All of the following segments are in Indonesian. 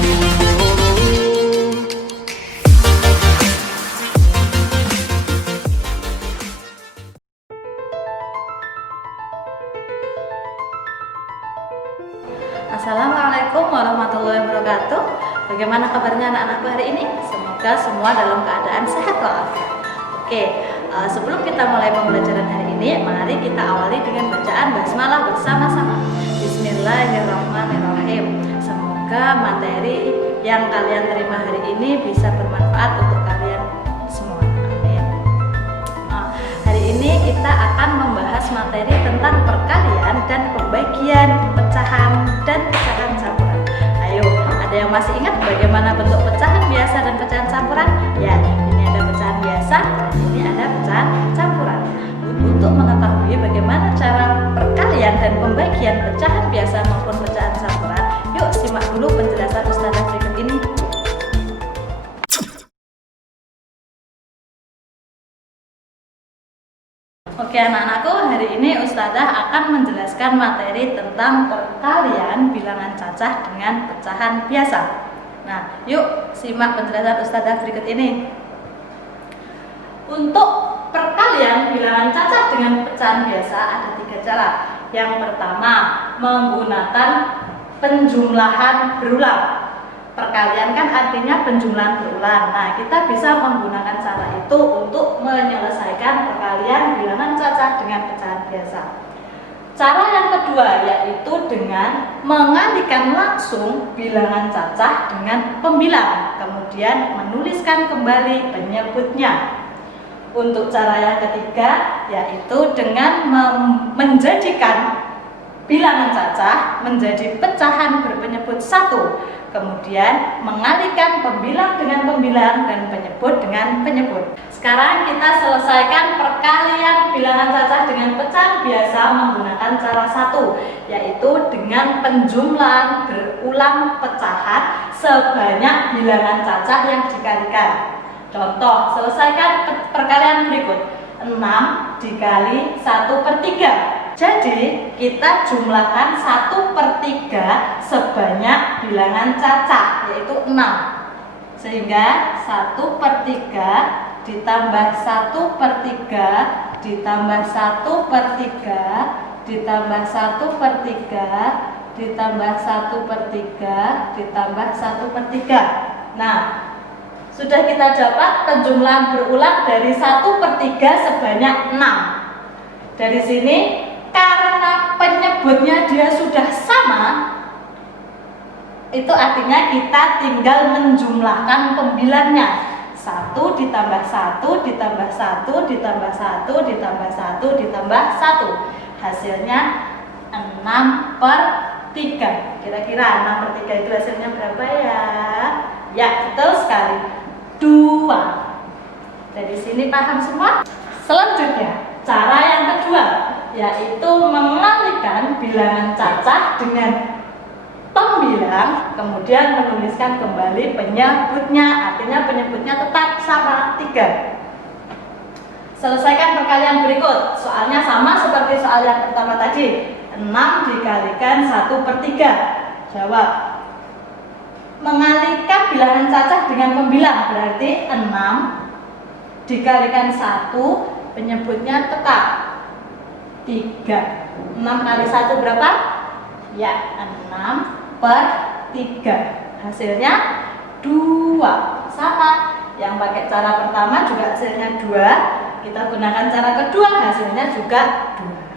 Assalamualaikum warahmatullahi wabarakatuh. Bagaimana kabarnya anak-anakku hari ini? Semoga semua dalam keadaan sehat walafiat. Oke, sebelum kita mulai pembelajaran hari ini, mari kita awali dengan bacaan basmalah bersama-sama. Bismillahirrahmanirrahim. Semoga materi yang kalian terima hari ini bisa bermanfaat untuk kalian semua. Amin. Hari ini kita akan membahas materi tentang perkalian dan pembagian, pecahan dan pecahan campuran. Ayo, ada yang masih ingat bagaimana bentuk pecahan biasa dan pecahan campuran? Ya, ini ada pecahan biasa, ini ada pecahan campuran. Untuk mengetahui bagaimana cara perkalian dan pembagian pecahan biasa maupun pecahan campuran, yuk simak dulu penjelasan Ustazah berikut ini. Oke anak-anakku, hari ini Ustazah akan menjelaskan materi tentang perkalian bilangan cacah dengan pecahan biasa. Nah, yuk simak penjelasan Ustazah berikut ini. Untuk perkalian bilangan cacah dengan pecahan biasa ada 3 cara. Yang pertama, menggunakan penjumlahan berulang. Perkalian kan artinya penjumlahan berulang. Nah, kita bisa menggunakan cara itu untuk menyelesaikan perkalian bilangan cacah dengan pecahan biasa. Cara yang kedua yaitu dengan mengalihkan langsung bilangan cacah dengan pembilang, kemudian menuliskan kembali penyebutnya. Untuk cara yang ketiga yaitu dengan menjadikan bilangan cacah menjadi pecahan berpenyebut 1, kemudian mengalihkan pembilang dengan pembilang dan penyebut dengan penyebut. Sekarang kita selesaikan perkalian bilangan cacah dengan pecahan biasa menggunakan cara 1, yaitu dengan penjumlahan berulang pecahan sebanyak bilangan cacah yang dikalikan. Contoh, selesaikan perkalian berikut. 6 dikali 1/3. Jadi kita jumlahkan 1/3 sebanyak bilangan cacah, yaitu 6. Sehingga 1/3 ditambah 1/3 ditambah 1/3 ditambah 1/3 ditambah 1/3 ditambah 1/3. Nah, sudah kita dapat penjumlahan berulang dari 1/3 sebanyak 6. Dari sini karena penyebutnya dia sudah sama, itu artinya kita tinggal menjumlahkan pembilangnya. 1 ditambah 1 ditambah 1 ditambah 1 ditambah 1 ditambah 1. Hasilnya 6/3. Kira-kira 6/3 itu hasilnya berapa ya? Ya, betul sekali. 2. Dari sini paham semua? Selanjutnya, cara yang kedua yaitu mengalihkan bilangan cacah dengan pembilang, kemudian menuliskan kembali penyebutnya, artinya penyebutnya tetap sama 3. Selesaikan perkalian berikut. Soalnya sama seperti soal yang pertama tadi. 6 dikalikan 1/3. Jawab. Mengalihkan bilangan cacah dengan pembilang berarti 6 dikalikan 1, penyebutnya tetap 3. 6 kali 1 berapa? Ya, 6/3. Hasilnya 2. Sama. Yang pakai cara pertama juga hasilnya 2. Kita gunakan cara kedua, hasilnya juga 2.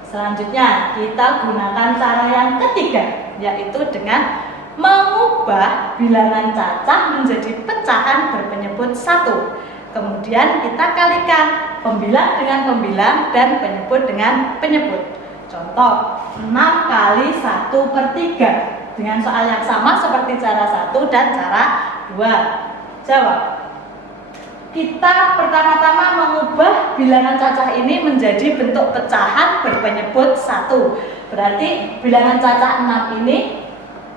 Selanjutnya kita gunakan cara yang ketiga, yaitu dengan mengubah bilangan cacah menjadi pecahan berpenyebut 1. Kemudian kita kalikan pembilang dengan pembilang dan penyebut dengan penyebut. Contoh, 6 kali 1/3 dengan soal yang sama seperti cara 1 dan cara 2. Jawab. Kita pertama-tama mengubah bilangan cacah ini menjadi bentuk pecahan berpenyebut 1. Berarti bilangan cacah 6 ini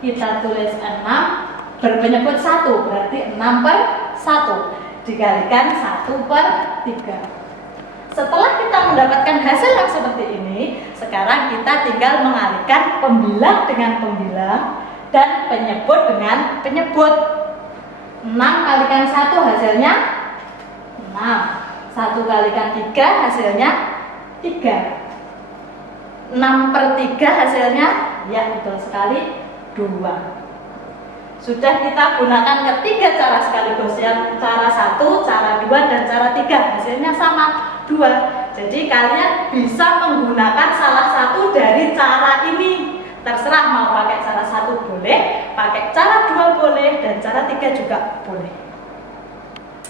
kita tulis 6 berpenyebut 1, berarti 6/1 dikalikan 1/3. Setelah kita mendapatkan hasil yang seperti ini, sekarang kita tinggal mengalihkan pembilang dengan pembilang dan penyebut dengan penyebut. 6 kalikan 1 hasilnya 6. 1 kalikan 3 hasilnya 3. 6/3 hasilnya, ya betul sekali, 2. Sudah kita gunakan ketiga cara sekaligus, yang cara 1, cara 2, dan cara 3. Hasilnya sama, 2. Jadi kalian bisa menggunakan salah satu dari cara ini. Terserah mau pakai cara 1 boleh, pakai cara 2 boleh, dan cara 3 juga boleh.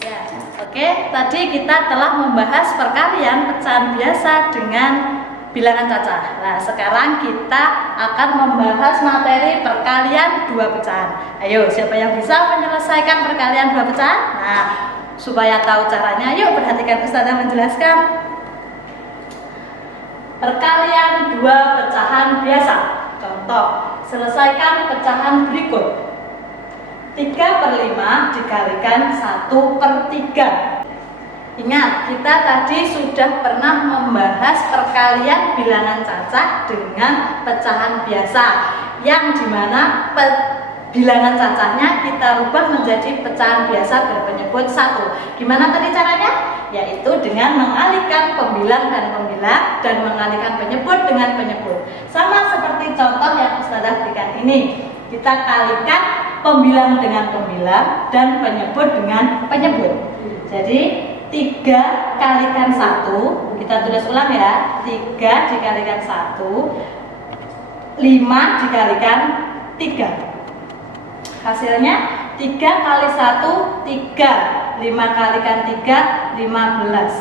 Ya, oke, tadi kita telah membahas perkalian pecahan biasa dengan bilangan cacah. Nah, sekarang kita akan membahas materi perkalian 2 pecahan. Ayo, siapa yang bisa menyelesaikan perkalian 2 pecahan? Nah, supaya tahu caranya, yuk perhatikan Ustazah menjelaskan. Perkalian 2 pecahan biasa. Contoh, selesaikan pecahan berikut. 3/5 dikalikan 1/3. Ingat, kita tadi sudah pernah membahas perkalian bilangan cacah dengan pecahan biasa, yang dimana bilangan cacahnya kita rubah menjadi pecahan biasa berpenyebut 1. Gimana tadi caranya? Yaitu dengan mengalihkan pembilang dan pembilang, dan mengalihkan penyebut dengan penyebut. Sama seperti contoh yang Ustazah berikan ini. Kita kalikan pembilang dengan pembilang dan penyebut dengan penyebut. Jadi 3 kalikan 1, kita tulis ulang ya, 3 dikalikan 1, 5 dikalikan 3. Hasilnya 3 kali 1, 3, 5 kalikan 3, 15.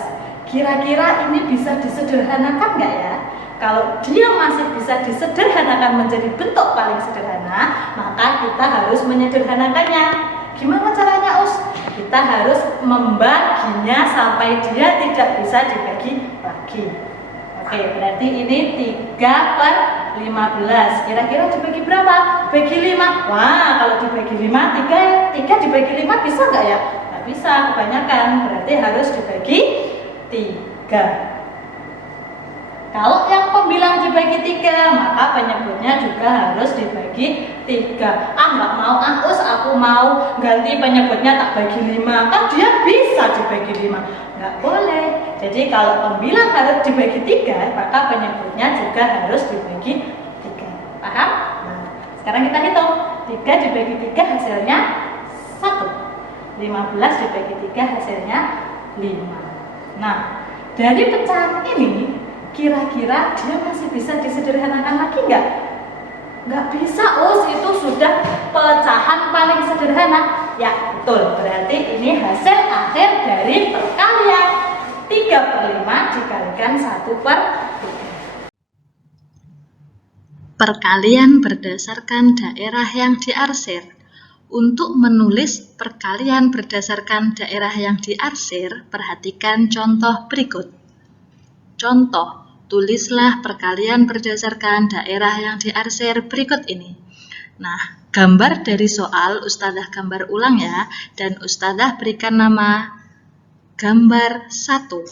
Kira-kira ini bisa disederhanakan nggak ya? Kalau dia masih bisa disederhanakan menjadi bentuk paling sederhana, maka kita harus menyederhanakannya. Gimana caranya, Us? Kita harus membaginya sampai dia tidak bisa dibagi lagi. Oke, berarti ini 3/15. Kira-kira dibagi berapa? Bagi 5. Wah, kalau dibagi 5, 3 dibagi 5 bisa nggak ya? Nggak bisa, kebanyakan. Berarti harus dibagi 3. Kalau yang pembilang dibagi 3, maka penyebutnya juga harus dibagi 3. Nggak mau, Us, aku mau ganti penyebutnya tak bagi 5. Kan dia bisa dibagi 5. Nggak boleh. Jadi kalau pembilang harus dibagi 3, maka penyebutnya juga harus dibagi 3. Paham? Nah, sekarang kita hitung. 3 dibagi 3 hasilnya 1. 15 dibagi 3 hasilnya 5. Nah, dari pecahan ini, kira-kira dia masih bisa disederhanakan lagi nggak? Nggak bisa, Us, itu sudah pecahan paling sederhana. Ya, betul, berarti ini hasil akhir dari perkalian 3/5 dikalikan 1/3. Perkalian berdasarkan daerah yang diarsir. Untuk menulis perkalian berdasarkan daerah yang diarsir, perhatikan contoh berikut. Contoh, tulislah perkalian berdasarkan daerah yang diarsir berikut ini. Nah, gambar dari soal Ustazah gambar ulang ya, dan Ustazah berikan nama gambar 1.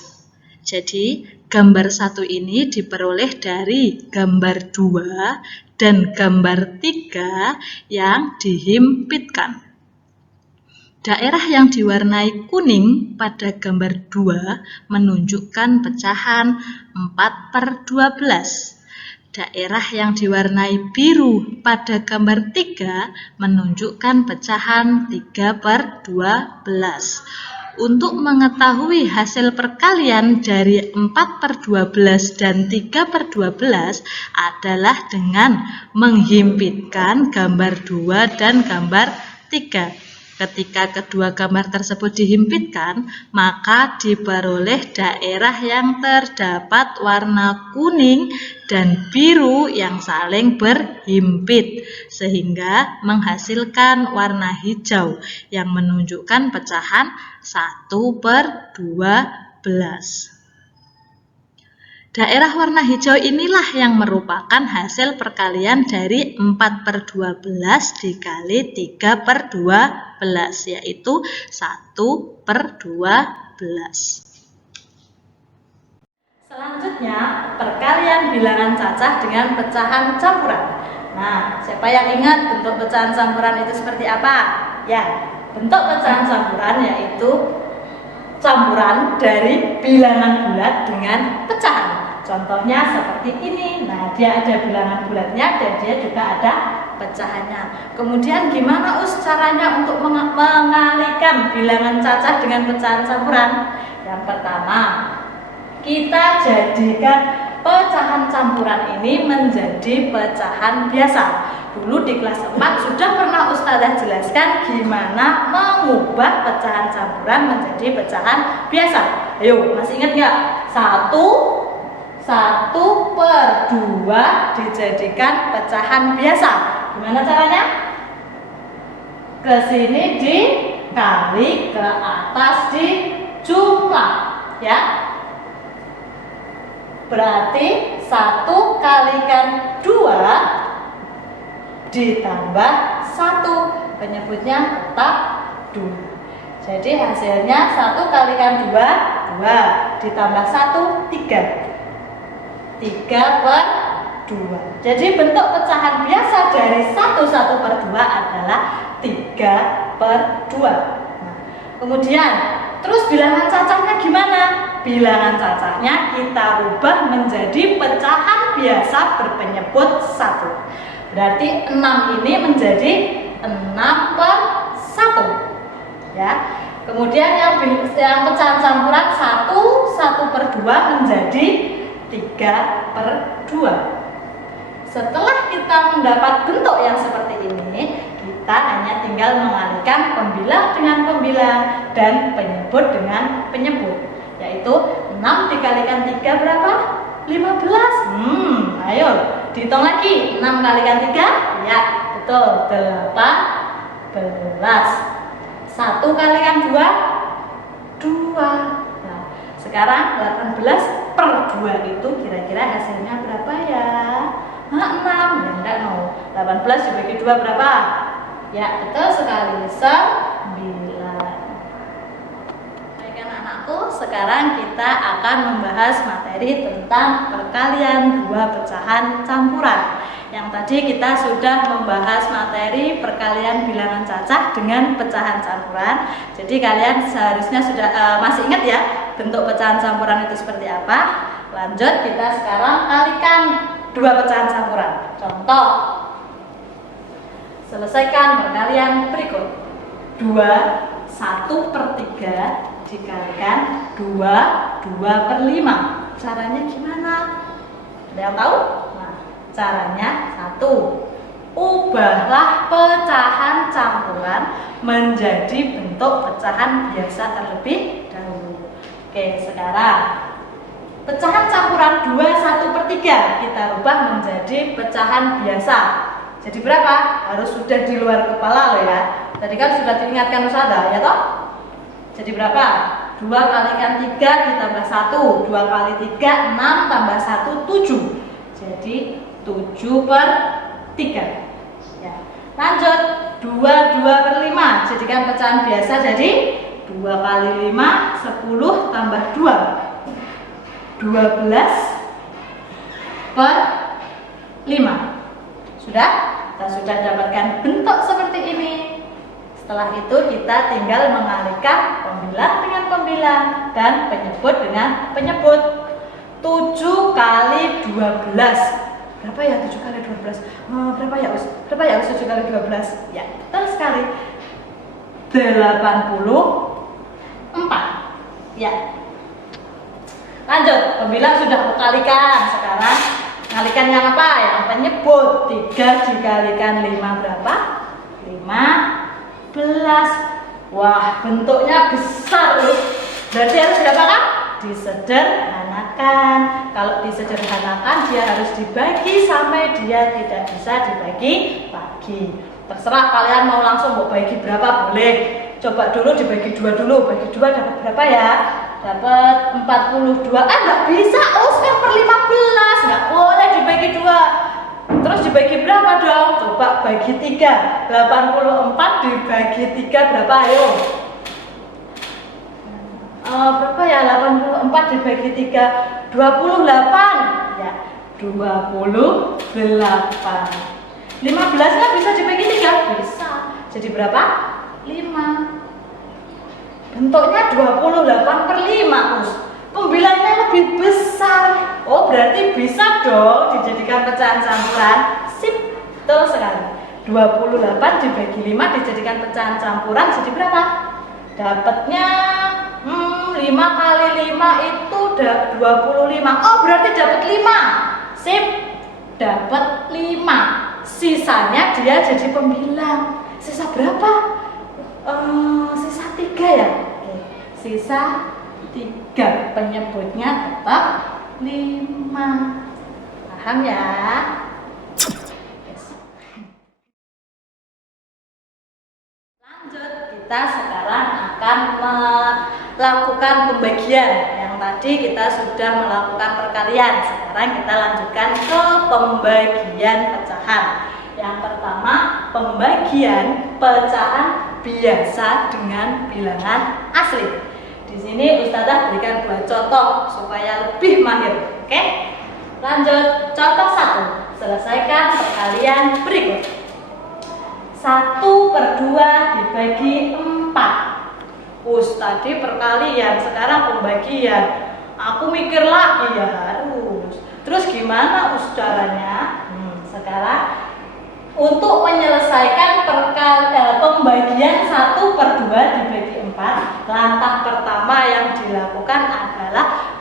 Jadi, gambar 1 ini diperoleh dari gambar 2 dan gambar 3 yang dihimpitkan. Daerah yang diwarnai kuning pada gambar 2 menunjukkan pecahan 4/12. Daerah yang diwarnai biru pada gambar 3 menunjukkan pecahan 3/12. Untuk mengetahui hasil perkalian dari 4/12 dan 3/12 adalah dengan menghimpitkan gambar 2 dan gambar 3. Ketika kedua gambar tersebut dihimpitkan, maka diperoleh daerah yang terdapat warna kuning dan biru yang saling berhimpit, sehingga menghasilkan warna hijau yang menunjukkan pecahan 1/12. Daerah warna hijau inilah yang merupakan hasil perkalian dari 4/12 dikali 3/12, yaitu 1/12. Selanjutnya, perkalian bilangan cacah dengan pecahan campuran. Nah, siapa yang ingat bentuk pecahan campuran itu seperti apa? Ya, bentuk pecahan campuran yaitu campuran dari bilangan bulat dengan pecahan. Contohnya seperti ini. Nah, dia ada bilangan bulatnya dan dia juga ada pecahannya. Kemudian gimana caranya untuk mengalihkan bilangan cacah dengan pecahan campuran? Yang pertama, kita jadikan pecahan campuran ini menjadi pecahan biasa. Dulu di kelas 4 sudah pernah Ustazah jelaskan gimana mengubah pecahan campuran menjadi pecahan biasa. Ayo, masih ingat nggak? 1/2 dijadikan pecahan biasa. Gimana caranya? Ke sini dikali, ke atas dijumlah, ya. Berarti 1 kalikan 2 ditambah 1, penyebutnya tetap 2. Jadi hasilnya 1 kalikan 2, 2 ditambah 1, 3. 3/2. Jadi bentuk pecahan biasa dari 1/2 adalah 3/2. Nah, kemudian terus bilangan cacahnya gimana? Bilangan cacahnya kita rubah menjadi pecahan biasa berpenyebut 1. Berarti 6 ini menjadi 6/1, ya. Kemudian yang pecahan campuran 1/2 menjadi 3/2. Setelah kita mendapat bentuk yang seperti ini, kita hanya tinggal mengalihkan pembilang dengan pembilang dan penyebut dengan penyebut, yaitu 6 dikalikan 3 berapa? 15. Ayo dihitung lagi. 6 kalikan 3, ya betul, 18. 1 kalikan 2, 2. Nah, sekarang 18/2 itu kira-kira hasilnya berapa ya? 6. Ya enggak, no. 18 dibagi 2 berapa? Ya betul sekali, 9. Sekarang kita akan membahas materi tentang perkalian dua pecahan campuran. Yang tadi kita sudah membahas materi perkalian bilangan cacah dengan pecahan campuran. Jadi kalian seharusnya sudah masih ingat ya bentuk pecahan campuran itu seperti apa. Lanjut, kita sekarang kalikan dua pecahan campuran. Contoh, selesaikan perkalian berikut. 1/3 dikalikan 2/5. Caranya gimana? Ada yang tahu? Nah, caranya 1. Ubahlah pecahan campuran menjadi bentuk pecahan biasa terlebih dahulu. Oke, sekarang pecahan campuran 2/1/3 kita rubah menjadi pecahan biasa. Jadi berapa? Harus sudah di luar kepala loh ya. Tadi kan sudah diingatkan Ustazah, ya toh? Jadi berapa? 2 kalikan 3 ditambah 1. 2 kali 3, 6 tambah 1, 7. Jadi 7/3. Ya. Lanjut, 2/5 jadikan pecahan biasa, jadi 2 kali 5, 10 tambah 2. 12/5. Sudah? Kita sudah dapatkan bentuk seperti ini. Setelah itu kita tinggal mengalihkan pembilang dengan pembilang dan penyebut dengan penyebut. 7 kali 12. Berapa ya 7 kali 12? Berapa ya Us? Berapa ya Us 7 kali 12? Ya, betul sekali. 84. Ya. Lanjut, pembilang sudah kukalikan. Sekarang kalikan yang apa? Yang penyebut. 3 dikalikan 5 berapa? 15. Wah, bentuknya besar. Berarti harus diapakan? Disederhanakan. Kalau disederhanakan dia harus dibagi sampai dia tidak bisa dibagi-bagi. Terserah kalian mau langsung mau bagi berapa boleh. Coba dulu dibagi 2 dulu. Bagi 2 dapat berapa ya? Dapat 42. Nggak bisa. Sekarang per 15. Nggak boleh dibagi 2. Terus dibagi berapa dong? Coba bagi 3. 84 dibagi 3 berapa? Ayo. Berapa ya? 84 dibagi 3. 28. Ya, 28. 15-nya bisa dibagi 3? Bisa. Jadi berapa? 5. Bentuknya 28/5, Us. Pembilangnya lebih besar. Oh, berarti bisa dong dijadikan pecahan campuran. Sip, betul sekali. 28 dibagi 5 dijadikan pecahan campuran jadi berapa? Dapatnya 5 kali 5 itu 25. Oh, berarti dapat 5. Sip, dapat 5. Sisanya dia jadi pembilang. Sisa berapa? Sisa 3 ya? Oke. Sisa 3. Penyebutnya tetap 5. Paham ya? Yes. Lanjut, kita sekarang akan melakukan pembagian. Yang tadi kita sudah melakukan perkalian. Sekarang kita lanjutkan ke pembagian pecahan. Yang pertama, pembagian pecahan biasa dengan bilangan asli. Di sini Ustazah berikan 2 contoh supaya lebih mahir. Oke? Lanjut, contoh 1. Selesaikan perkalian berikut. 1/2 dibagi 4. Tadi perkalian, sekarang pembagian. Aku mikir lagi ya harus. Terus gimana caranya? Sekarang untuk menyelesaikan pembagian 1/2 dibagi 4, langkah pertama yang dilakukan adalah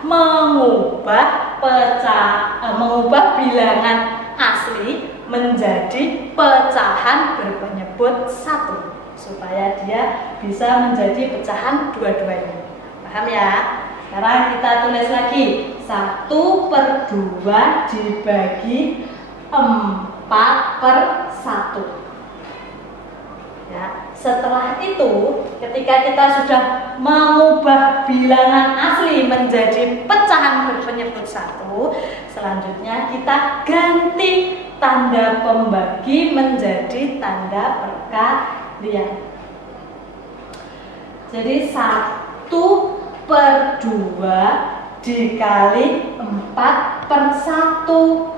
mengubah bilangan asli menjadi pecahan berpenyebut 1 supaya dia bisa menjadi pecahan dua-duanya. Paham ya? Sekarang kita tulis lagi 1/2 dibagi 4/1. Ya, setelah itu ketika kita sudah mengubah bilangan asli menjadi pecahan berpenyebut 1, selanjutnya kita ganti tanda pembagi menjadi tanda perkalian. Jadi 1/2 dikali 4/1.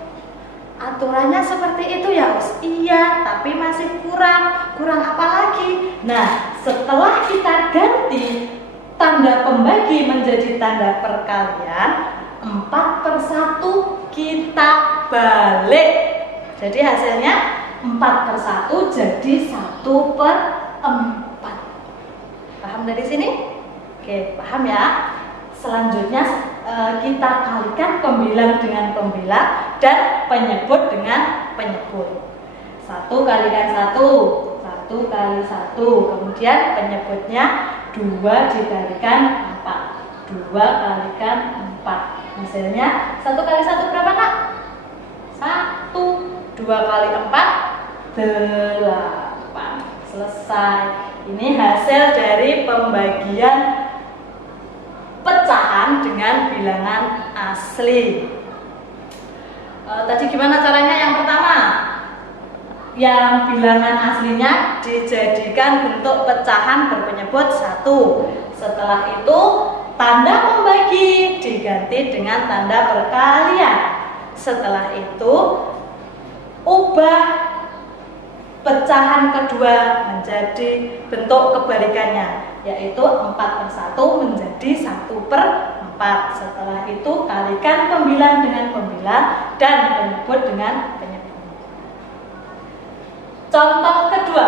Aturannya seperti itu ya, Us? Iya, tapi masih kurang apa lagi? Nah, setelah kita ganti tanda pembagi menjadi tanda perkalian, 4/1 kita balik. Jadi hasilnya 4/1 jadi 1/4. Paham dari sini? Oke, paham ya? Selanjutnya kita kalikan pembilang dengan pembilang dan penyebut dengan penyebut. 1 kalikan 1, 1 kali 1. Kemudian penyebutnya 2 dikalikan 4, 2 kalikan 4. Hasilnya 1 kali 1 berapa, Nak? 1. 2 kali 4, 8. Selesai. Ini hasil dari pembagian pecahan dengan bilangan asli. Tadi gimana caranya? Yang pertama, yang bilangan aslinya dijadikan bentuk pecahan berpenyebut 1. Setelah itu tanda pembagi diganti dengan tanda perkalian. Setelah itu ubah pecahan kedua menjadi bentuk kebalikannya, yaitu 4/1 menjadi 1/4. Setelah itu kalikan pembilang dengan pembilang dan penyebut dengan penyebut. Contoh kedua,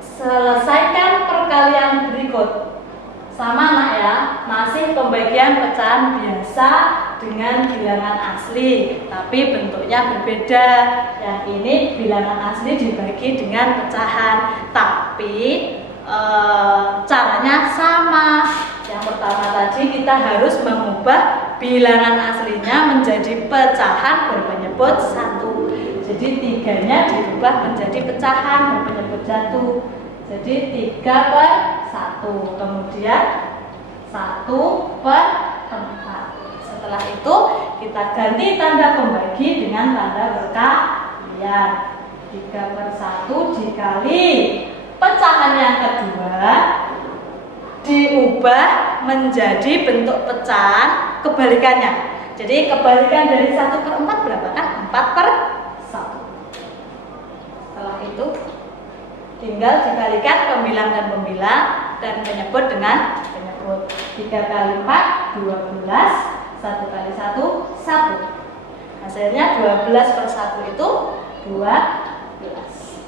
selesaikan perkalian berikut. Sama, Nak ya, masih pembagian pecahan biasa dengan bilangan asli, tapi bentuknya berbeda. Yang ini bilangan asli dibagi dengan pecahan, tapi caranya sama. Yang pertama tadi kita harus mengubah bilangan aslinya menjadi pecahan berpenyebut 1. Jadi 3-nya dirubah menjadi pecahan berpenyebut 1. Jadi 3/1. Kemudian 1/4. Setelah itu kita ganti tanda pembagi dengan tanda perkalian. 3/1 dikali pecahan yang kedua diubah menjadi bentuk pecahan kebalikannya. Jadi kebalikan dari 1/4 berapa kan? 4/1. itu tinggal dikalikan pembilang dan pembilang dan penyebut dengan penyebut. 3 kali 4 12, 1 kali 1 1. Hasilnya 12 per 1 itu 12.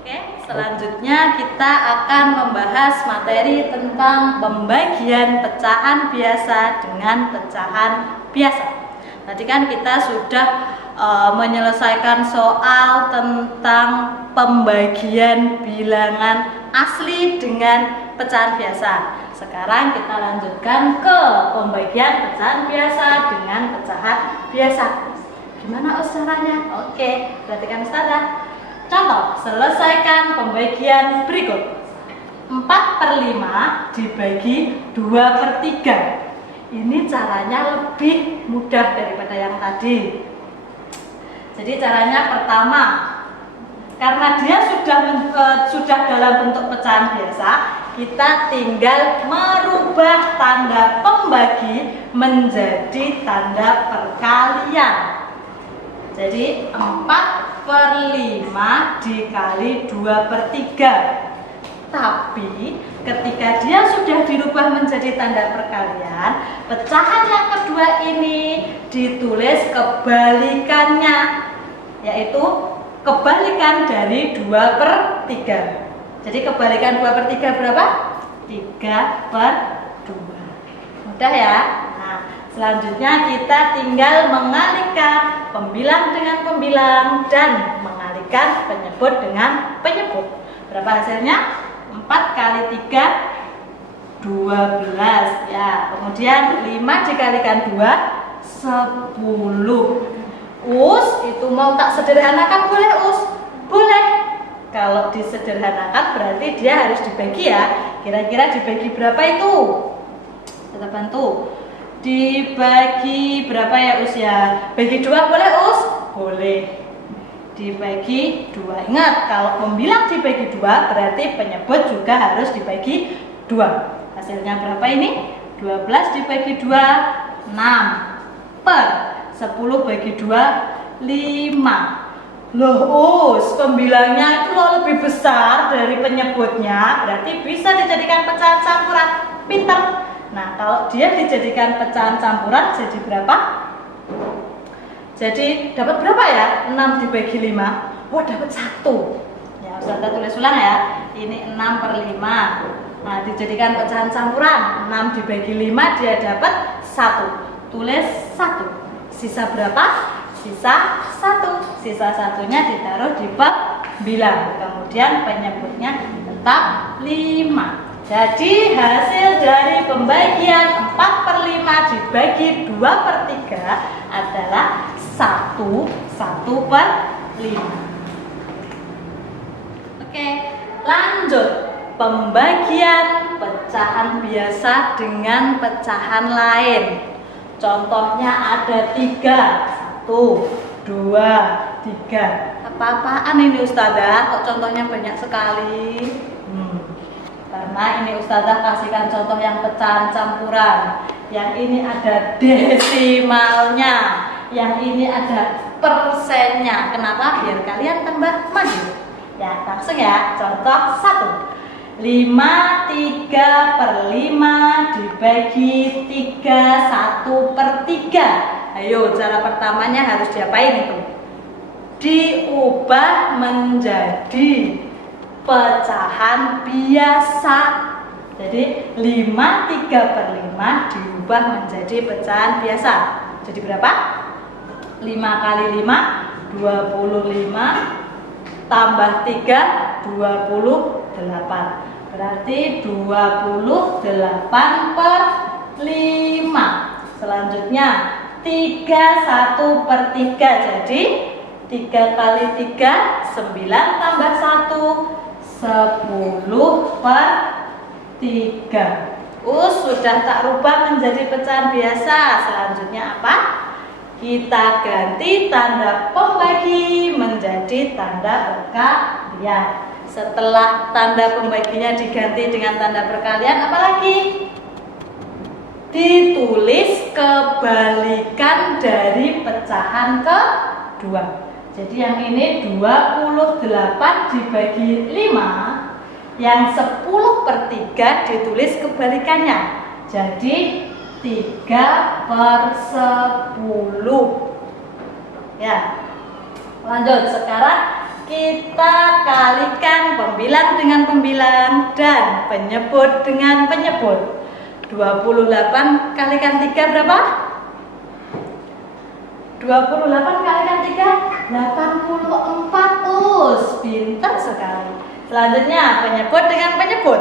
Oke, selanjutnya kita akan membahas materi tentang pembagian pecahan biasa dengan pecahan biasa. Tadi kan kita sudah menyelesaikan soal tentang pembagian bilangan asli dengan pecahan biasa. Sekarang kita lanjutkan ke pembagian pecahan biasa dengan pecahan biasa. Gimana caranya? Oke, perhatikan Ustazah. Contoh, selesaikan pembagian berikut. 4/5 dibagi 2/3. Ini caranya lebih mudah daripada yang tadi. Jadi caranya pertama, karena dia sudah dalam bentuk pecahan biasa, kita tinggal merubah tanda pembagi menjadi tanda perkalian. Jadi 4/5 dikali 2/3. Tapi ketika dia sudah dirubah menjadi tanda perkalian, pecahan yang kedua ini ditulis kebalikannya, yaitu kebalikan dari 2/3. Jadi kebalikan 2/3 berapa? 3/2. Mudah ya? Nah, selanjutnya kita tinggal mengalihkan pembilang dengan pembilang dan mengalihkan penyebut dengan penyebut. Berapa hasilnya? 4 kali 3 12 ya. Kemudian 5 dikalikan 2 10. Us, itu mau tak sederhanakan boleh Us? Boleh. Kalau disederhanakan berarti dia harus dibagi ya. Kira-kira dibagi berapa itu? Kita bantu. Dibagi berapa ya Us ya? Bagi 2 boleh Us? Boleh. Dibagi 2. Ingat, kalau pembilang dibagi 2 berarti penyebut juga harus dibagi 2. Hasilnya berapa ini? 12 dibagi 2 6 per 10 bagi 2 5. Loh Us, pembilangnya itu loh lebih besar dari penyebutnya, berarti bisa dijadikan pecahan campuran. Pinter. Nah, kalau dia dijadikan pecahan campuran jadi berapa? Jadi dapat berapa ya? 6 dibagi 5. Oh, dapat 1. Ya, Ustazah tulis ulang ya. Ini 6/5. Nah, dijadikan pecahan campuran. 6 dibagi 5 dia dapat 1. Tulis 1. Sisa berapa? Sisa 1. Sisa satunya ditaruh di pembilang. Kemudian penyebutnya tetap 5. Jadi hasil dari pembagian 4/5 dibagi 2/3 adalah 1/5. Oke, lanjut. Pembagian pecahan biasa dengan pecahan lain. Contohnya ada 3. 1, 2, 3. Apa-apaan ini Ustazah? Kok contohnya banyak sekali? Karena ini Ustazah kasihkan contoh yang pecahan campuran. Yang ini ada desimalnya, yang ini ada persennya. Kenapa? Biar kalian tambah maju. Ya, langsung ya. Contoh 1. 5/3 dibagi 3 1/3. Ayo, cara pertamanya harus diapain itu? Diubah menjadi pecahan biasa. Jadi 5/3/5 diubah menjadi pecahan biasa. Jadi berapa? 5 kali 5 25 tambah 3 28. Berarti 28/5. Selanjutnya 3 1/3. Jadi 3 kali 3 9 tambah 1 10/3. Sudah tak rubah menjadi pecahan biasa. Selanjutnya apa? Kita ganti tanda pembagi menjadi tanda perkalian. Setelah tanda pembaginya diganti dengan tanda perkalian, apa lagi? Ditulis kebalikan dari pecahan kedua. Jadi yang ini 28 dibagi 5, yang 10/3 ditulis kebalikannya. Jadi 3/10. Ya. Lanjut, sekarang kita kalikan pembilang dengan pembilang dan penyebut dengan penyebut. 28 kalikan 3 berapa? 28 kalikan 3 84. Pintar sekali. Selanjutnya penyebut dengan penyebut.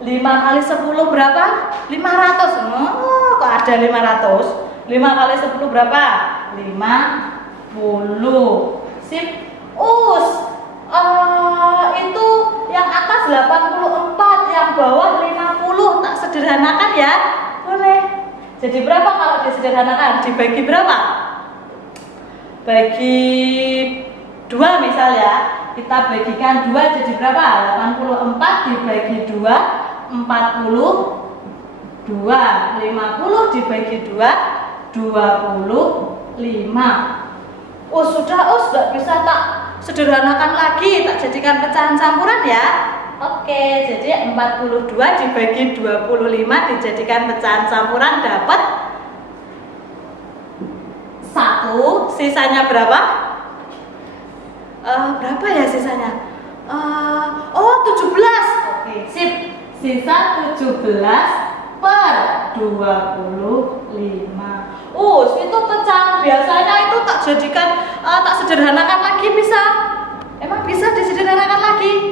5 kali 10 berapa? 500. Oh, kok ada 500? 5 kali 10 berapa? 50. Sip. Itu yang atas 84, yang bawah 50. Tak sederhanakan ya? Boleh. Jadi berapa kalau disederhanakan? Dibagi berapa? Bagi 2 misal ya. Kita bagikan 2 jadi berapa? 84 dibagi 2, 42. 50 dibagi 2, 25. Sudah bisa tak sederhanakan lagi, tak jadikan pecahan campuran ya. Oke, jadi 42 dibagi 25 dijadikan pecahan campuran dapat 1. Sisanya berapa? Berapa ya sisanya? 17. Oke, sip. Sisa 17/25. Itu pecahan biasanya itu tak jadikan, tak sederhanakan lagi bisa? Emang bisa disederhanakan lagi?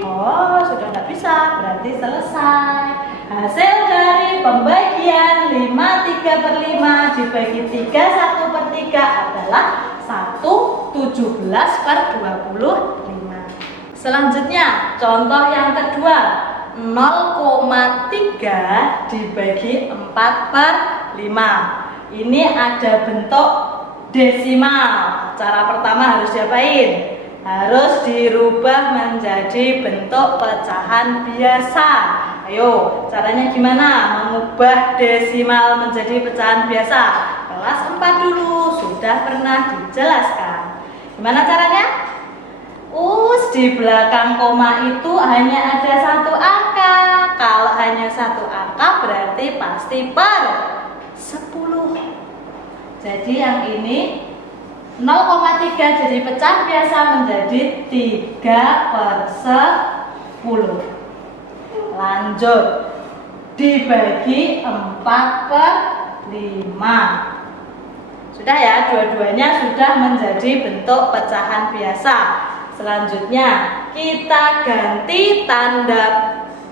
Sudah tidak bisa, berarti selesai. Hasil dari pembagian 5/3/5 dibagi 3 1/3 adalah 1/17/25. Selanjutnya, contoh yang kedua, 0,3 dibagi 4/5. Ini ada bentuk desimal. Cara pertama harus diapain? Harus dirubah menjadi bentuk pecahan biasa. Ayo, caranya gimana? Mengubah desimal menjadi pecahan biasa. Kelas 4 dulu sudah pernah dijelaskan. Gimana caranya? Di belakang koma itu hanya ada 1 angka. Kalau hanya 1 angka berarti pasti per 10. Jadi yang ini 0,3 jadi pecah biasa menjadi 3/10. Lanjut, dibagi 4/5. Sudah ya, dua-duanya sudah menjadi bentuk pecahan biasa. Selanjutnya kita ganti tanda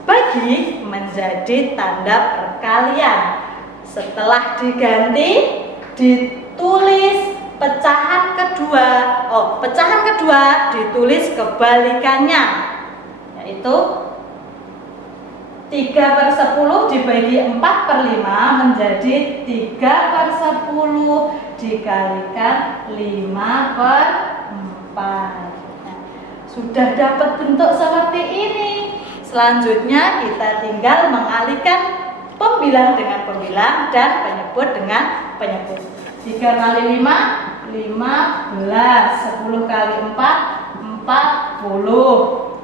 bagi menjadi tanda perkalian. Setelah diganti, ditulis pecahan kedua ditulis kebalikannya, yaitu 3/10 dibagi 4/5 menjadi 3/10 dikalikan 5/4. Sudah dapat bentuk seperti ini. Selanjutnya kita tinggal mengalihkan pembilang dengan pembilang dan penyebut dengan penyebut. 3 kali 5, 15. 10 kali 4, 40.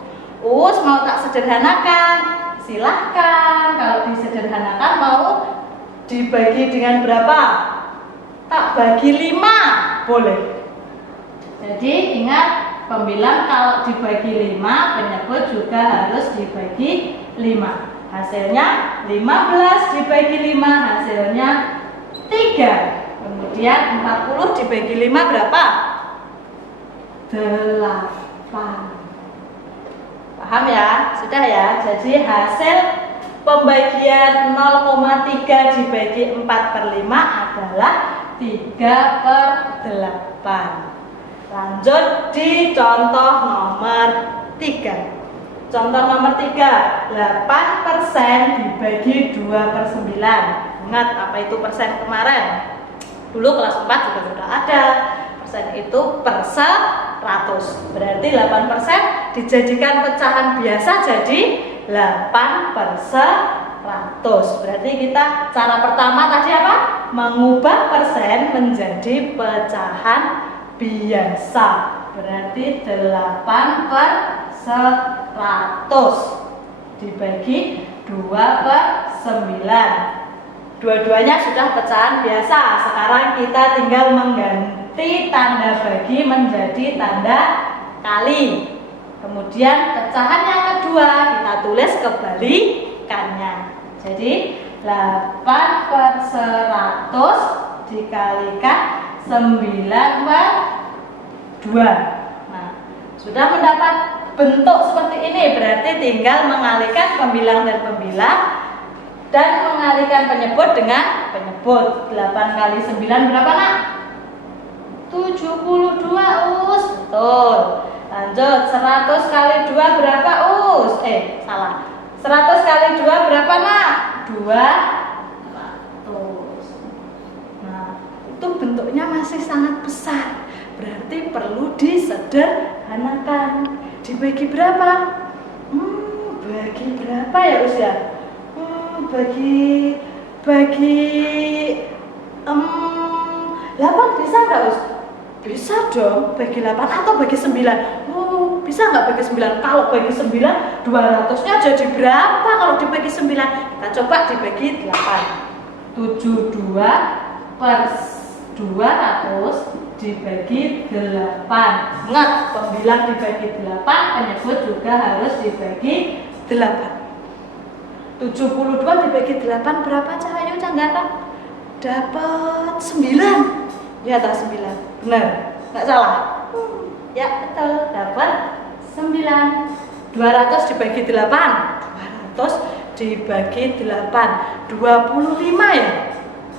Mau tak sederhanakan? Silahkan. Kalau disederhanakan mau dibagi dengan berapa? Tak bagi 5, boleh. Jadi ingat, pembilang kalau dibagi 5, penyebut juga harus dibagi 5. Hasilnya 15 dibagi 5, hasilnya 3. Kemudian 40 dibagi 5 berapa? 8. Paham ya? Sudah ya? Jadi hasil pembagian 0,3 dibagi 4/5 adalah 3/8. Lanjut di contoh nomor 3. Contoh nomor 3, 8% dibagi 2/9. Ingat apa itu persen kemarin? Dulu kelas 4 juga sudah ada. Persen itu per 100. Berarti 8% dijadikan pecahan biasa jadi 8/100. Berarti kita cara pertama tadi apa? Mengubah persen menjadi pecahan biasa. berarti 8 per 100 dibagi 2 per 9. Dua-duanya sudah pecahan biasa. Sekarang kita tinggal mengganti tanda bagi menjadi tanda kali. Kemudian pecahan yang kedua kita tulis kebalikannya. Jadi 8 per 100 dikalikan 9 per 2. Nah, sudah mendapat bentuk seperti ini, berarti tinggal mengalihkan pembilang dan pembilang dan mengalihkan penyebut dengan penyebut. 8 kali 9 berapa, Nak? 72, Us. Betul. Lanjut, 100 kali 2 berapa, Us? Salah. 100 kali 2 berapa, Nak? 200. Nah, itu bentuknya masih sangat besar. Berarti perlu disederhanakan. Dibagi berapa? Bagi berapa ya, Us ya? Bagi 8 bisa nggak, Us? Bisa dong, bagi 8 atau bagi 9. Bisa nggak bagi 9? Kalau bagi 9, 200-nya jadi berapa kalau dibagi 9? Kita coba dibagi 8. 72 per 200 dibagi 8. Ingat, pembilang dibagi 8, penyebut juga harus dibagi 8. 72 dibagi 8 berapa, Cahayu Canggata? Dapat 9. Ya, tak 9. Benar, nggak salah. Ya, betul, dapat 9. 200 dibagi 8. 200 dibagi 8. 25 ya?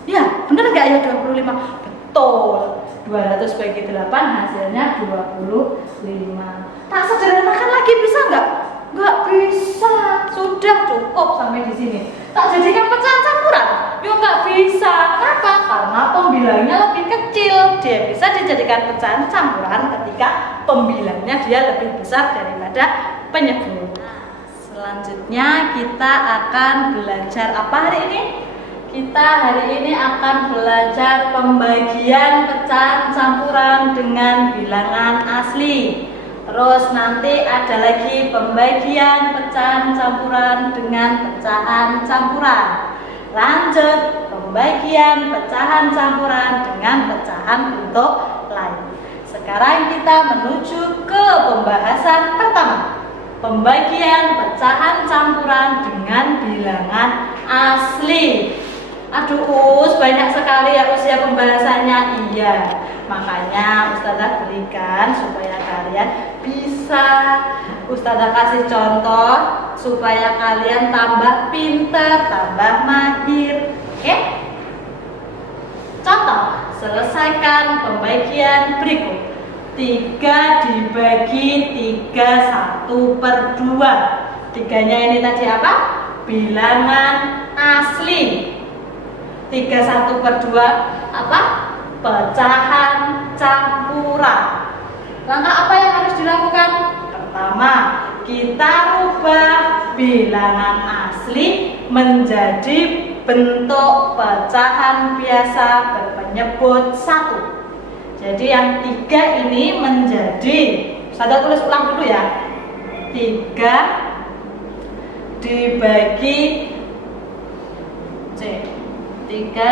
Ya, benar nggak ya 25? Betul. 200 bagi 8 hasilnya 25. Tak sederhanakan lagi bisa nggak? Nggak bisa. Sudah cukup sampai di sini. Tak jadikan pecahan campuran? Ya nggak bisa. Kenapa? Karena pembilangnya lebih kecil. Dia bisa dijadikan pecahan campuran ketika pembilangnya dia lebih besar daripada penyebut. Selanjutnya kita akan belajar apa hari ini? Kita hari ini akan belajar pembagian pecahan campuran dengan bilangan asli. Terus nanti ada lagi pembagian pecahan campuran dengan pecahan campuran. Lanjut, pembagian pecahan campuran dengan pecahan bentuk lain. Sekarang kita menuju ke pembahasan pertama. Pembagian pecahan campuran dengan bilangan asli. Aduh, Us, banyak sekali ya, Us, ya pembahasannya. Iya, makanya Ustazah berikan supaya kalian bisa. Ustazah kasih contoh supaya kalian tambah pinter, tambah mahir. Oke? Contoh, selesaikan pembagian berikut. 3 dibagi 3 1 per 2. 3-nya ini tadi apa? Bilangan asli. 3 1 per 2 apa? Pecahan campuran. Langkah apa yang harus dilakukan? Pertama, kita rubah bilangan asli menjadi bentuk pecahan biasa berpenyebut 1. Jadi yang 3 ini menjadi, saya tulis ulang dulu ya. 3 dibagi 3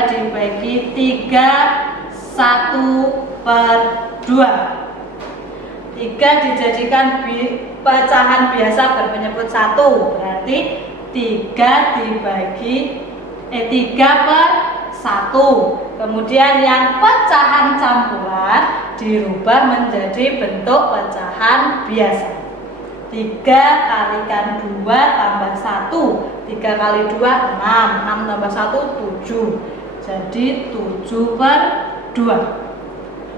dibagi 3 1 per 2. 3 dijadikan pecahan biasa berpenyebut 1. Berarti 3 dibagi 3 per 1. Kemudian yang pecahan campuran dirubah menjadi bentuk pecahan biasa. 3 kalikan 2 tambah 1. 3 kali 2 6. 6 tambah 1 7. Jadi 7 per 2.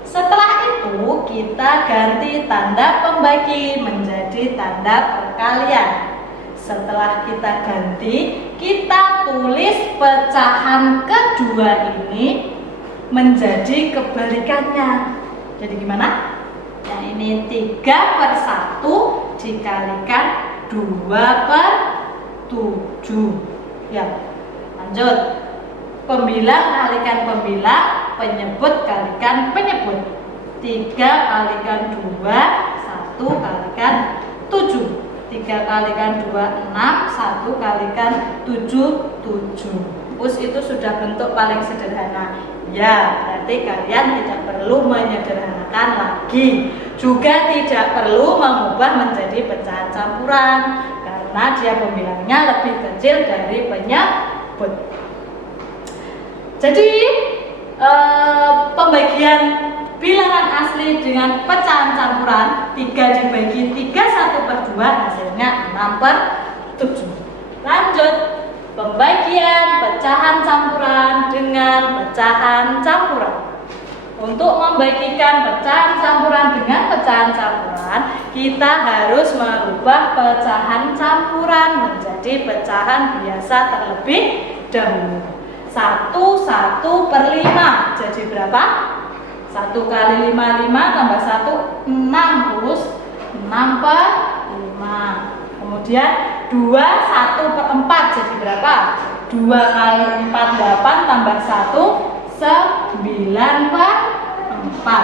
Setelah itu kita ganti tanda pembagi menjadi tanda perkalian. Setelah kita ganti, kita tulis pecahan kedua ini menjadi kebalikannya. Jadi gimana? Yang ini 3 per 1 dikalikan 2 per 7. Ya, lanjut. Pembilang kalikan pembilang, penyebut kalikan penyebut. 3 kalikan 2, 1 kalikan 7. 3 kalikan 2, 6, 1 kalikan 7, 7. Itu sudah bentuk paling sederhana. Ya, berarti kalian tidak perlu menyederhanakan lagi. Juga tidak perlu mengubah menjadi pecahan campuran, karena dia pembilangnya lebih kecil dari penyebut. Jadi, pembagian bilangan asli dengan pecahan campuran 3 dibagi 3 1/2 hasilnya 6/7. Lanjut, pembagian pecahan campuran dengan pecahan campuran. Untuk membagikan pecahan campuran dengan pecahan campuran, kita harus merubah pecahan campuran menjadi pecahan biasa terlebih dahulu. 1/5 jadi berapa? 1 kali 5, 5 tambah 1, 6, 6/5. Kemudian 2, 1/4 jadi berapa? 2 kali 4, 8 tambah 1, 9/4.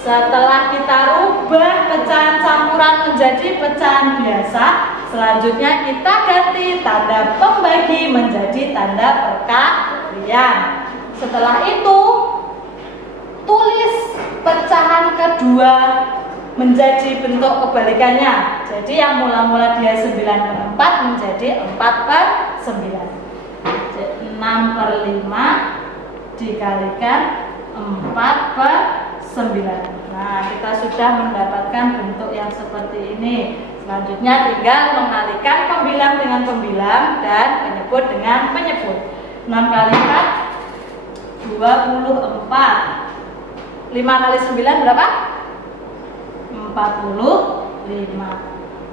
Setelah kita rubah pecahan campuran menjadi pecahan biasa, selanjutnya kita ganti tanda pembagi menjadi tanda perkalian. Setelah itu, tulis pecahan kedua menjadi bentuk kebalikannya. Jadi yang mula-mula dia 9/4 menjadi 4/9. 6/5 dikalikan 4/9. Nah, kita sudah mendapatkan bentuk yang seperti ini. Selanjutnya tinggal mengalihkan pembilang dengan pembilang dan penyebut dengan penyebut. 6 kali 4 24. 5 kali 9 berapa? 45.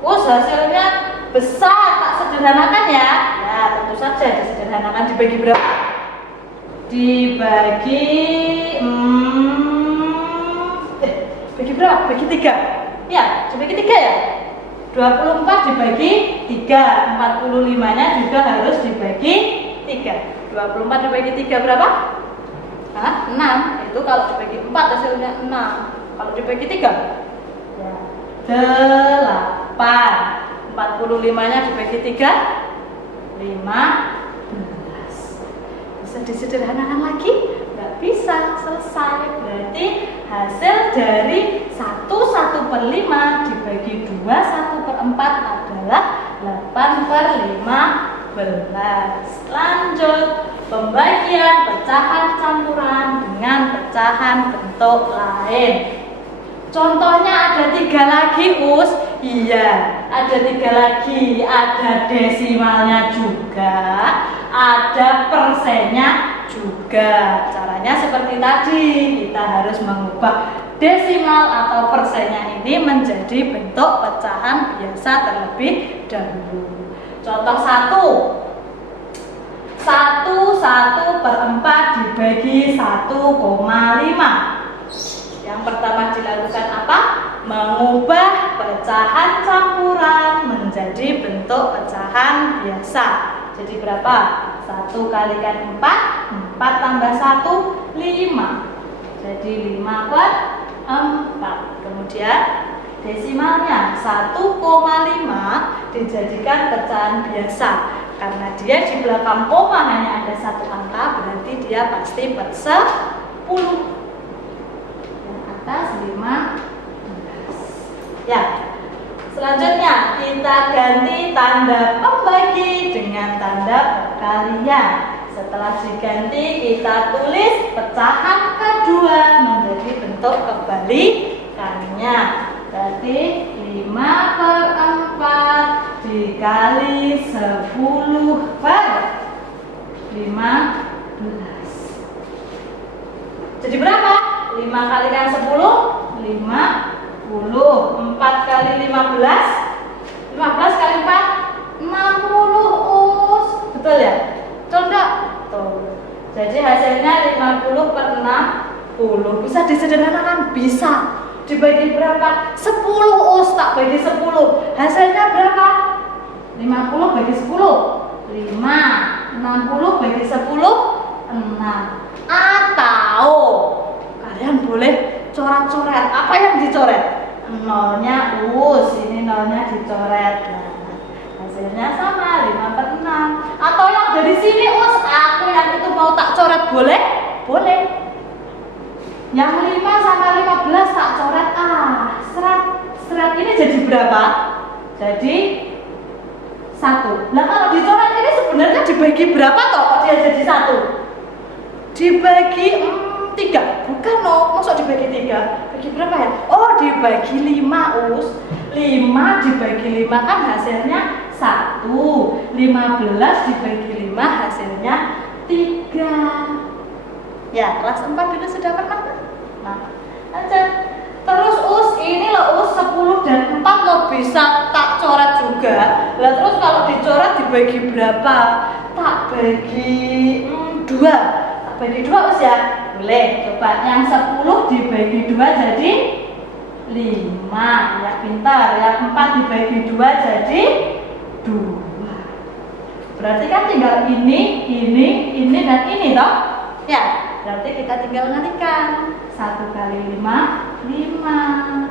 Hasilnya besar, tak sederhanakan ya. Ya, tentu saja disederhanakan. Dibagi berapa? Dibagi bagi berapa? Bagi 3. Ya, dibagi 3 ya. 24 dibagi 3, 45-nya juga harus dibagi 3. 24 dibagi 3 berapa? 6. Itu kalau dibagi 4 hasilnya 6. Kalau dibagi 3 ya 8. 45-nya dibagi 3 15. Bisa disederhanakan lagi? Nggak bisa, selesai. Berarti hasil dari 1/5 dibagi 2 1/4 adalah 8/15. Lanjut, pembagian pecahan campuran dengan pecahan bentuk lain. Contohnya ada 3 lagi, Us. Iya, ada 3 lagi. Ada desimalnya juga, ada persennya juga. Caranya seperti tadi, kita harus mengubah desimal atau persennya ini menjadi bentuk pecahan biasa terlebih dahulu. Contoh 1/4 dibagi 1,5. Yang pertama dilakukan apa? Mengubah pecahan campuran menjadi bentuk pecahan biasa. Jadi berapa? 1 kalikan 4, 4 tambah 1, 5. Jadi 5/4. Kemudian desimalnya 1,5 dijadikan pecahan biasa. Karena dia di belakang koma hanya ada 1 angka, berarti dia pasti per 10. Atas 15. Ya. Selanjutnya kita ganti tanda pembagi dengan tanda perkalian. Setelah diganti, kita tulis pecahan kedua menjadi bentuk kebalikannya. Berarti 5/4 dikali 10/15. Jadi berapa? 5 kalikan 10, 50. 4 kali 15, 15 kali 4, 60, Us. Betul ya? Betul enggak? Betul. Jadi hasilnya 50/60. Bisa disederhanakan? Bisa. Dibagi berapa? 10, Us. Tak bagi 10. Hasilnya berapa? 50 bagi 10, 5. 60 bagi 10, 6. Atau kalian boleh coret-coret. Apa yang dicoret? Nolnya us, ini nolnya dicoret. Nah, hasilnya sama 5/6. Atau yang dari sini us, aku yang itu mau tak coret, boleh? Boleh. Yang 5 sama 15 tak coret. Serat ini jadi berapa? Jadi 1. Nah kalau dicoret ini sebenarnya dibagi berapa toh? Dia jadi 1. Dibagi 3. Bukan no, maksud dibagi 3. Bagi berapa ya? Oh, dibagi 5 us. 5 dibagi 5 kan hasilnya 1. 15 dibagi 5 hasilnya 3. Ya, kelas 4 dulu sudah pernah kan? Nah, aja. Terus us, ini loh us 10 dan 4 lo bisa tak coret juga. Lah terus kalau dicoret dibagi berapa? Tak bagi 2. Tak bagi 2 us ya? Boleh. Coba yang 10 dibagi 2 jadi 5. Ya pintar. Yang 4 dibagi 2 jadi 2. Berarti kan tinggal ini dan ini toh? Ya, berarti kita tinggal ngalikan. 1 kali 5, 5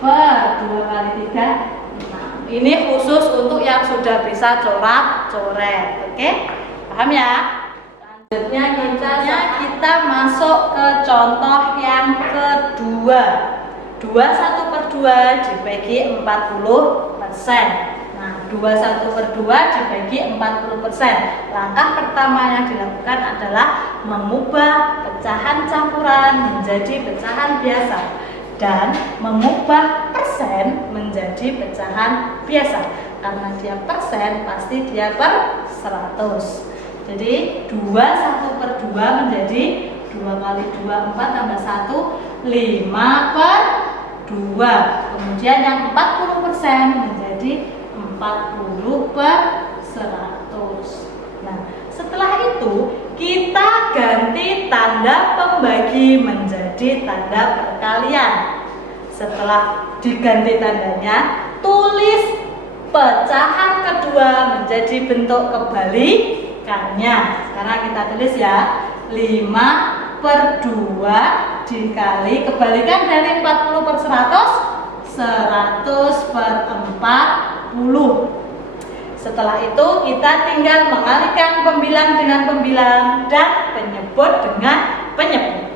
per 2 kali 3, 6. Ini khusus untuk yang sudah bisa coret-coret. Oke? Paham ya? Selanjutnya kita masuk ke contoh yang kedua. 21/2 dibagi 40%. Nah, 21/2 dibagi 40%. Langkah pertama yang dilakukan adalah mengubah pecahan campuran menjadi pecahan biasa dan mengubah persen menjadi pecahan biasa. Karena dia persen, pasti dia per 100. Jadi 21/2 menjadi 2 kali 2, 4 tambah 1, 5/2. Kemudian yang 40% menjadi 40/100. Nah, setelah itu kita ganti tanda pembagi menjadi tanda perkalian. Setelah diganti tandanya, tulis pecahan kedua menjadi bentuk kebalikannya. Sekarang kita tulis ya, 5/2 dikali kebalikan dari 40/100, 100/40. Setelah itu kita tinggal mengalihkan pembilang dengan pembilang dan penyebut dengan penyebut.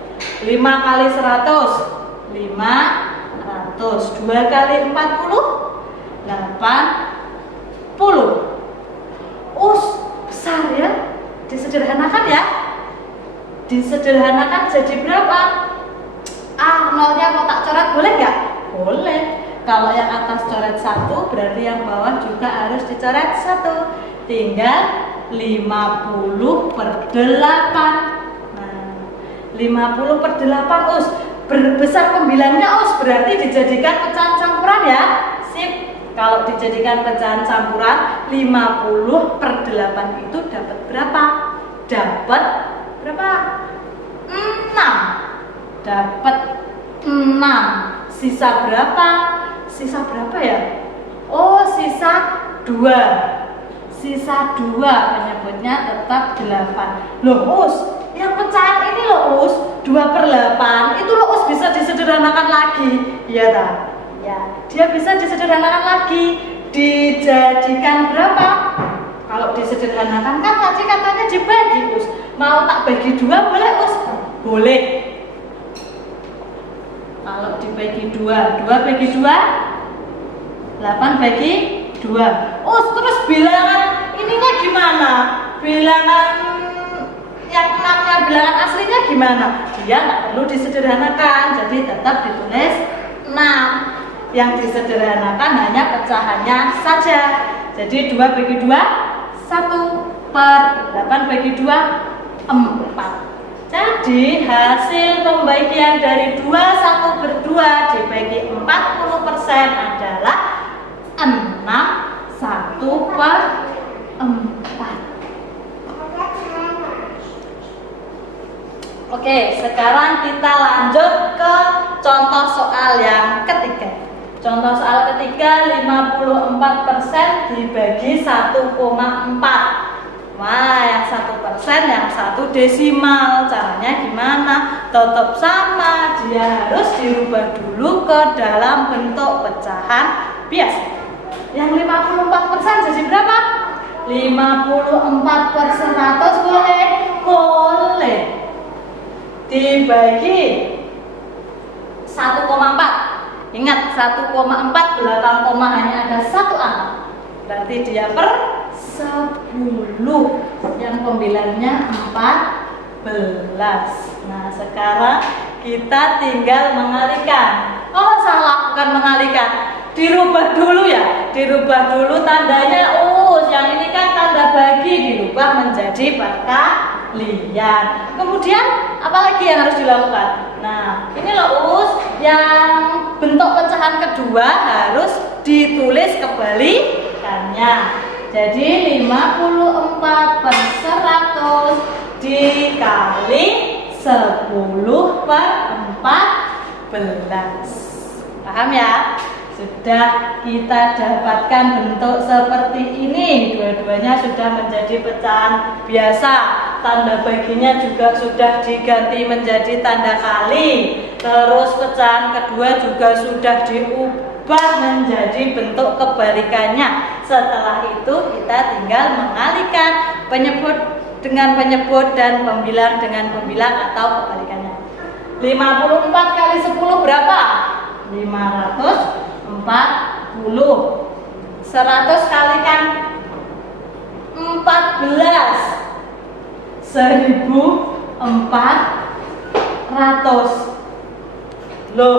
5 kali 100, 500. 2 kali 40, 80. Besar ya. Disederhanakan ya. Disederhanakan jadi berapa? Nolnya mau tak coret boleh nggak? Boleh. Kalau yang atas coret 1, berarti yang bawah juga harus dicoret 1. Tinggal 50/8. Nah, 50/8 us. Berbesar pembilangnya us, berarti dijadikan pecahan campuran ya. Sip. Kalau dijadikan pecahan campuran, 50/8 itu dapat berapa? Dapat berapa? 6. Dapat 6. Sisa berapa? Sisa berapa ya? Oh, sisa 2. Sisa 2, penyebutnya tetap 8. Loh us, yang pecahan ini loh us, 2/8. Itu loh us bisa disederhanakan lagi. Iya tak? Ya, dia bisa disederhanakan lagi. Dijadikan berapa? Kalau disederhanakan kan tadi katanya dibagi us. Mau tak bagi 2 boleh us? Boleh. Kalau dibagi 2, 2 bagi 2, 8 bagi 2. Terus bilangan ininya gimana? Bilangan yang 6-nya bilangan aslinya gimana? Dia nggak perlu disederhanakan, jadi tetap ditulis 6. Yang disederhanakan hanya pecahannya saja. Jadi 2 bagi 2, 1/8 bagi 2, 4. Jadi hasil pembagian dari 21/2 dibagi 40% adalah 6 1/4. Oke, sekarang kita lanjut ke contoh soal yang ketiga. Contoh soal ketiga, 54% dibagi 1,4. Wah, yang 1%, yang 1 desimal. Caranya gimana? Tetap sama, dia harus dirubah dulu ke dalam bentuk pecahan biasa. Yang 54% jadi berapa? 54/100 boleh? Boleh. Dibagi 1,4. Ingat, 1,4 belakang koma hanya ada 1 angka. Berarti dia per 10. Yang pembilangnya 14. Nah, sekarang kita tinggal mengalikan. Oh, salah, bukan mengalihkan. Dirubah dulu ya. Dirubah dulu tandanya. Yang ini kan tanda bagi, dirubah menjadi perkalian. Kemudian apalagi yang harus dilakukan? Nah, ini loh yang bentuk pecahan kedua harus ditulis kebalikannya. Jadi 54/100 dikali 10/14. Paham ya? Sudah kita dapatkan bentuk seperti ini. Dua-duanya sudah menjadi pecahan biasa. Tanda baginya juga sudah diganti menjadi tanda kali. Terus pecahan kedua juga sudah diubah menjadi bentuk kebalikannya. Setelah itu kita tinggal mengalihkan penyebut dengan penyebut dan pembilang dengan pembilang atau kebalikannya. 54 kali 10 berapa? 540. 100 kalikan 14. 1400. Loh,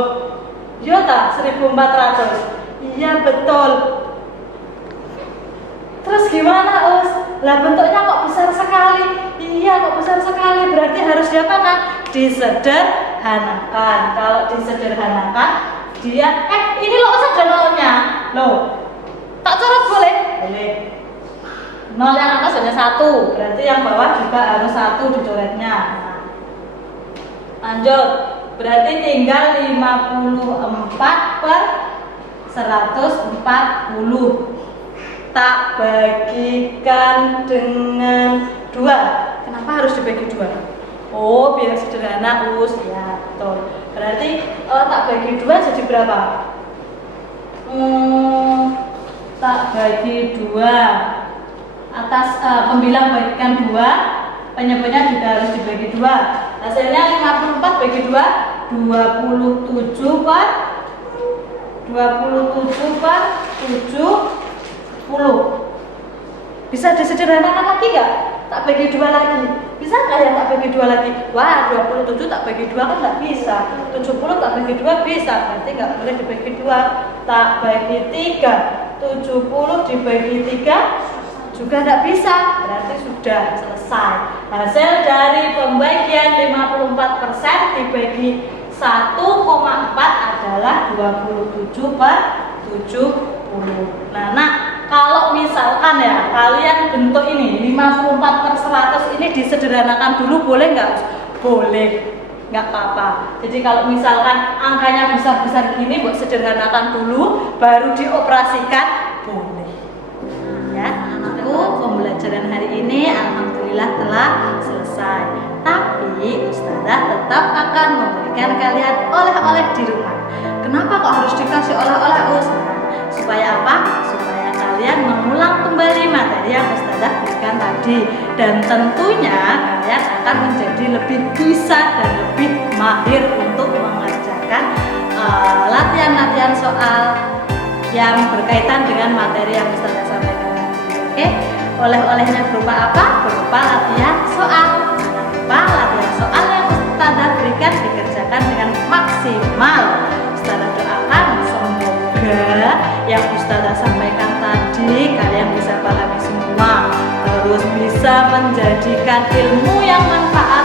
iya tak 1400? Iya betul. Terus gimana, Us? Lah bentuknya kok besar sekali? Iya, kok besar sekali? Berarti harus diapakan? Disederhanakan. Kalau disederhanakan, dia ini loh ada nolnya. Loh, tak coret boleh? Boleh. Nol yang atas hanya 1, berarti yang bawah juga harus 1 dicoretnya. Nah, lanjut, berarti tinggal 54/140. Tak bagikan dengan 2. Kenapa harus dibagi 2? Oh, biar sederhana, Us. Ya, betul. Berarti tak bagi 2 jadi berapa? Tak bagi 2. Atas pembilang bagikan 2, penyebutnya juga harus dibagi 2. Hasilnya 54 bagi 2, 27/70. Bisa disederhanakan lagi nggak? Tak bagi 2 lagi. Bisa nggak ya tak bagi 2 lagi? Wah, 27 tak bagi 2 kan nggak bisa. 70 tak bagi 2 bisa. Berarti nggak boleh dibagi 2. Tak bagi 3. 70 dibagi 3 juga nggak bisa. Berarti sudah selesai. Hasil dari pembagian 54% dibagi 1,4 adalah 27/70. Nah, kalau misalkan ya kalian bentuk ini 54/100 ini disederhanakan dulu boleh nggak? Boleh, nggak apa-apa. Jadi kalau misalkan angkanya besar-besar gini buat sederhanakan dulu baru dioperasikan boleh. Ya, aku pembelajaran hari ini alhamdulillah telah selesai. Tapi Ustazah tetap akan memberikan kalian oleh-oleh di rumah. Kenapa kok harus dikasih oleh-oleh, Ustazah? Supaya apa? Supaya kalian mengulang kembali materi yang Ustazah berikan tadi. Dan tentunya kalian akan menjadi lebih bisa dan lebih mahir untuk mengerjakan latihan-latihan soal yang berkaitan dengan materi yang Ustazah sampaikan tadi. Oke? Oleh-olehnya berupa apa? Berupa latihan soal. Jangan lupa latihan soal yang Ustazah berikan dikerjakan dengan maksimal. Ustazah doakan semoga yang Ustazah sampaikan tadi kalian bisa pahami semua, terus bisa menjadikan ilmu yang manfaat